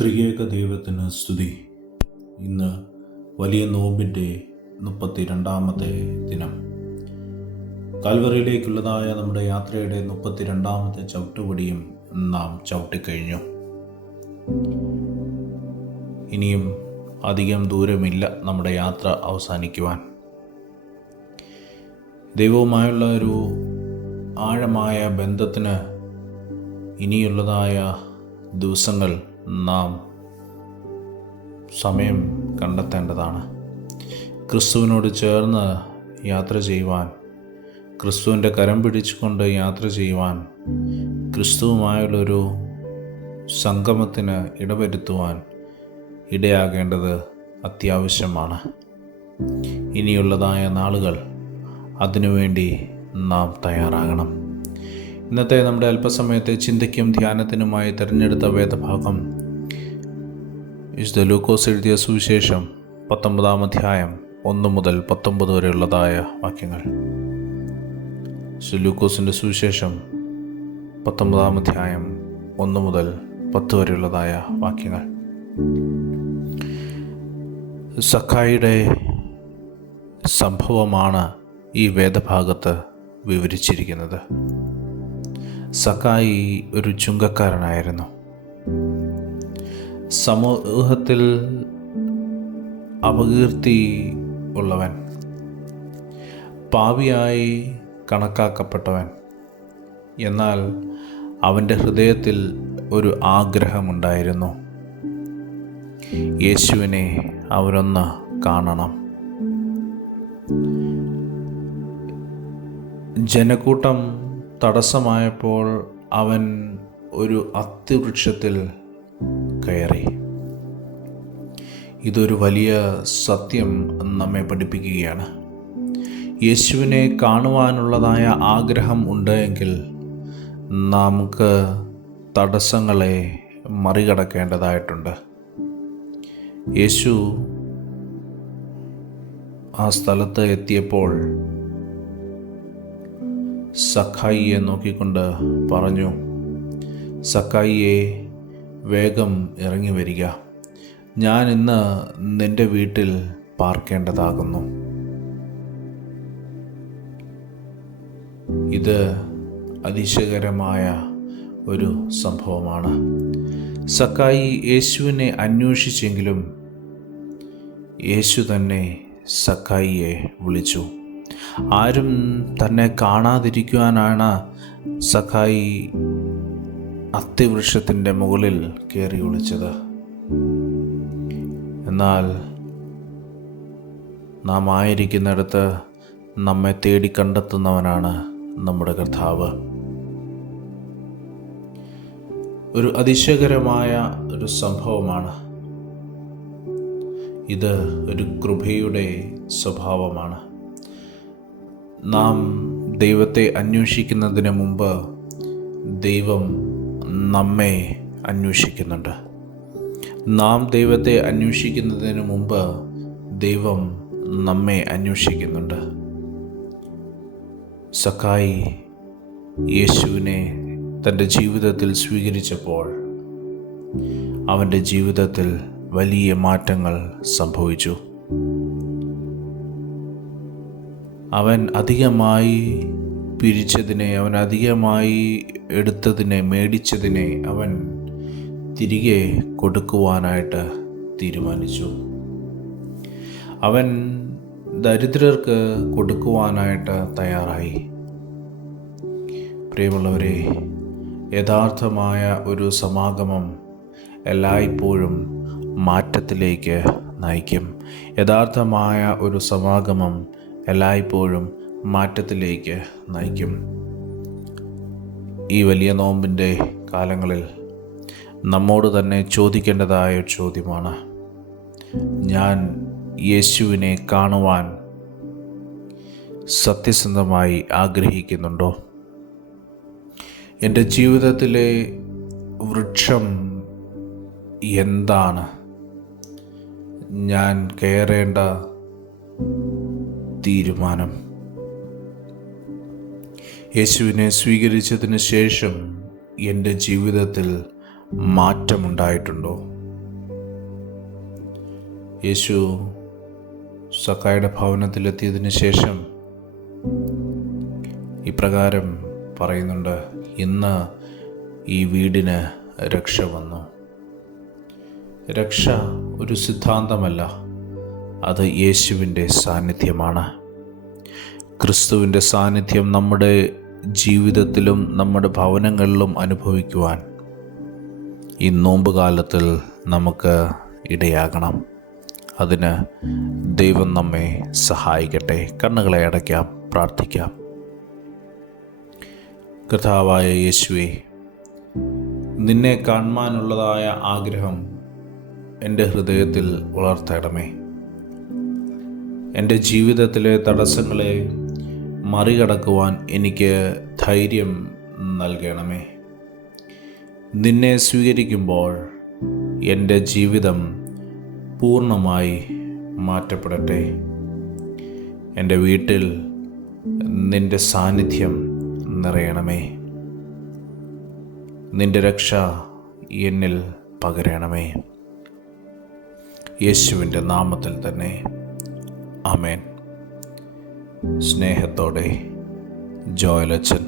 ത്രിയേക ദൈവത്തിന് സ്തുതി. ഇന്ന് വലിയ നോമ്പിൻ്റെ 32-ാമത്തെ ദിനം. കാൽവറിയിലേക്കുള്ളതായ നമ്മുടെ യാത്രയുടെ 32-ാമത്തെ ചവിട്ടുപടിയും നാം ചവിട്ടിക്കഴിഞ്ഞു. ഇനിയും അധികം ദൂരമില്ല നമ്മുടെ യാത്ര അവസാനിക്കുവാൻ. ദൈവവുമായുള്ള ഒരു ആഴമായ ബന്ധത്തിന് ഇനിയുള്ളതായ ദിവസങ്ങൾ നാം സമയം കണ്ടെത്തേണ്ടതാണ്. ക്രിസ്തുവിനോട് ചേർന്ന് യാത്ര ചെയ്യുവാൻ, ക്രിസ്തുവിൻ്റെ കരം പിടിച്ചുകൊണ്ട് യാത്ര ചെയ്യുവാൻ, ക്രിസ്തുവുമായുള്ളൊരു സംഗമത്തിന് ഇടവരുത്തുവാൻ ഇടയാകേണ്ടത് അത്യാവശ്യമാണ്. ഇനിയുള്ളതായ നാളുകൾ അതിനുവേണ്ടി നാം തയ്യാറാകണം. ഇന്നത്തെ നമ്മുടെ അല്പസമയത്തെ ചിന്തയ്ക്കും ധ്യാനത്തിനുമായി തിരഞ്ഞെടുത്ത വേദഭാഗം വിശുദ്ധ ലൂക്കോസ് എഴുതിയ സുവിശേഷം 19-ാം അധ്യായം 1 മുതൽ 19 വരെയുള്ളതായ വാക്യങ്ങൾ. ലൂക്കോസിൻ്റെ സുവിശേഷം 19-ാം അധ്യായം 1 മുതൽ 10 വരെയുള്ളതായ വാക്യങ്ങൾ. സക്കായിയുടെ സംഭവമാണ് ഈ വേദഭാഗത്ത് വിവരിച്ചിരിക്കുന്നത്. സക്കായി ഒരു ചുങ്കക്കാരനായിരുന്നു. സമൂഹത്തിൽ അപകീർത്തി ഉള്ളവൻ, പാപിയായി കണക്കാക്കപ്പെട്ടവൻ. എന്നാൽ അവൻ്റെ ഹൃദയത്തിൽ ഒരു ആഗ്രഹമുണ്ടായിരുന്നു. യേശുവിനെ അവരൊന്ന് കാണണം. ജനക്കൂട്ടം തടസ്സമായപ്പോൾ അവൻ ഒരു അത്തിവൃക്ഷത്തിൽ കയറി. ഇതൊരു വലിയ സത്യം നമ്മെ പഠിപ്പിക്കുകയാണ്. യേശുവിനെ കാണുവാനുള്ളതായ ആഗ്രഹം ഉണ്ടെങ്കിൽ നമുക്ക് തടസ്സങ്ങളെ മറികടക്കേണ്ടതായിട്ടുണ്ട്. യേശു ആ സ്ഥലത്ത് എത്തിയപ്പോൾ സക്കായിയെ നോക്കിക്കൊണ്ട് പറഞ്ഞു, സക്കായിയെ, വേഗം ഇറങ്ങി വരിക, ഞാൻ ഇന്ന് നിൻ്റെ വീട്ടിൽ പാർക്കേണ്ടതാകുന്നു. ഇത് അതിശയകരമായ ഒരു സംഭവമാണ്. സക്കായി യേശുവിനെ അന്വേഷിച്ചെങ്കിലും യേശു തന്നെ സക്കായിയെ വിളിച്ചു. ആരും തന്നെ കാണാതിരിക്കുവാനാണ് സക്കായി അത്തിവൃക്ഷത്തിൻ്റെ മുകളിൽ കയറി ഒളിച്ചത്. എന്നാൽ നാം ആയിരിക്കുന്നിടത്ത് നമ്മെ തേടി കണ്ടെത്തുന്നവനാണ് നമ്മുടെ കർത്താവ്. ഒരു അതിശയകരമായ ഒരു സംഭവമാണ്. ഇത് ഒരു കൃപയുടെ സ്വഭാവമാണ്. നാം ദൈവത്തെ അന്വേഷിക്കുന്നതിന് മുമ്പ് ദൈവം നമ്മെ അന്വേഷിക്കുന്നുണ്ട്. നാം ദൈവത്തെ അന്വേഷിക്കുന്നതിന് മുമ്പ് ദൈവം നമ്മെ അന്വേഷിക്കുന്നുണ്ട്. സക്കായി യേശുവിനെ തൻ്റെ ജീവിതത്തിൽ സ്വീകരിച്ചപ്പോൾ അവൻ്റെ ജീവിതത്തിൽ വലിയ മാറ്റങ്ങൾ സംഭവിച്ചു. അവൻ അധികമായി പിരിച്ചതിനെ, അവൻ അധികമായി എടുത്തതിനെ, മേടിച്ചതിനെ അവൻ തിരികെ കൊടുക്കുവാനായിട്ട് തീരുമാനിച്ചു. അവൻ ദരിദ്രർക്ക് കൊടുക്കുവാനായിട്ട് തയ്യാറായി. പ്രിയമുള്ളവരെ, യഥാർത്ഥമായ ഒരു സമാഗമം എല്ലായ്പ്പോഴും മാറ്റത്തിലേക്ക് നയിക്കും. യഥാർത്ഥമായ ഒരു സമാഗമം എല്ലായ്പ്പോഴും മാറ്റത്തിലേക്ക് നയിക്കും. ഈ വലിയ നോമ്പിൻ്റെ കാലങ്ങളിൽ നമ്മോട് തന്നെ ചോദിക്കേണ്ടതായ ഒരു ചോദ്യമാണ്, ഞാൻ യേശുവിനെ കാണുവാൻ സത്യസന്ധമായി ആഗ്രഹിക്കുന്നുണ്ടോ? എൻ്റെ ജീവിതത്തിലെ വൃക്ഷം എന്താണ്? ഞാൻ കയറേണ്ട തീരുമാനം. യേശുവിനെ സ്വീകരിച്ചതിന് ശേഷം എൻ്റെ ജീവിതത്തിൽ മാറ്റമുണ്ടായിട്ടുണ്ടോ? യേശു സക്കായുടെ ഭവനത്തിലെത്തിയതിന് ശേഷം ഇപ്രകാരം പറയുന്നുണ്ട്, ഇന്ന് ഈ വീടിന് രക്ഷ വന്നു. രക്ഷ ഒരു സിദ്ധാന്തമല്ല, അത് യേശുവിൻ്റെ സാന്നിധ്യമാണ്. ക്രിസ്തുവിൻ്റെ സാന്നിധ്യം നമ്മുടെ ജീവിതത്തിലും നമ്മുടെ ഭവനങ്ങളിലും അനുഭവിക്കുവാൻ ഈ നോമ്പുകാലത്തിൽ നമുക്ക് ഇടയാകണം. അതിന് ദൈവം നമ്മെ സഹായിക്കട്ടെ. കണ്ണുകളെ അടയ്ക്കാം, പ്രാർത്ഥിക്കാം. കർത്താവായ യേശുവേ, നിന്നെ കാണുവാനുള്ളതായ ആഗ്രഹം എൻ്റെ ഹൃദയത്തിൽ വളർത്തണമേ. എൻ്റെ ജീവിതത്തിലെ തടസ്സങ്ങളെ മറികടക്കുവാൻ എനിക്ക് ധൈര്യം നൽകണമേ. നിന്നെ സ്വീകരിക്കുമ്പോൾ എൻ്റെ ജീവിതം പൂർണ്ണമായി മാറ്റപ്പെടട്ടെ. എൻ്റെ വീട്ടിൽ നിൻ്റെ സാന്നിധ്യം നിറയണമേ. നിൻ്റെ രക്ഷ എന്നിൽ പകരണമേ. യേശുവിൻ്റെ നാമത്തിൽ തന്നെ ആമേൻ. സ്നേഹത്തോടെ ജോയലച്ചൻ.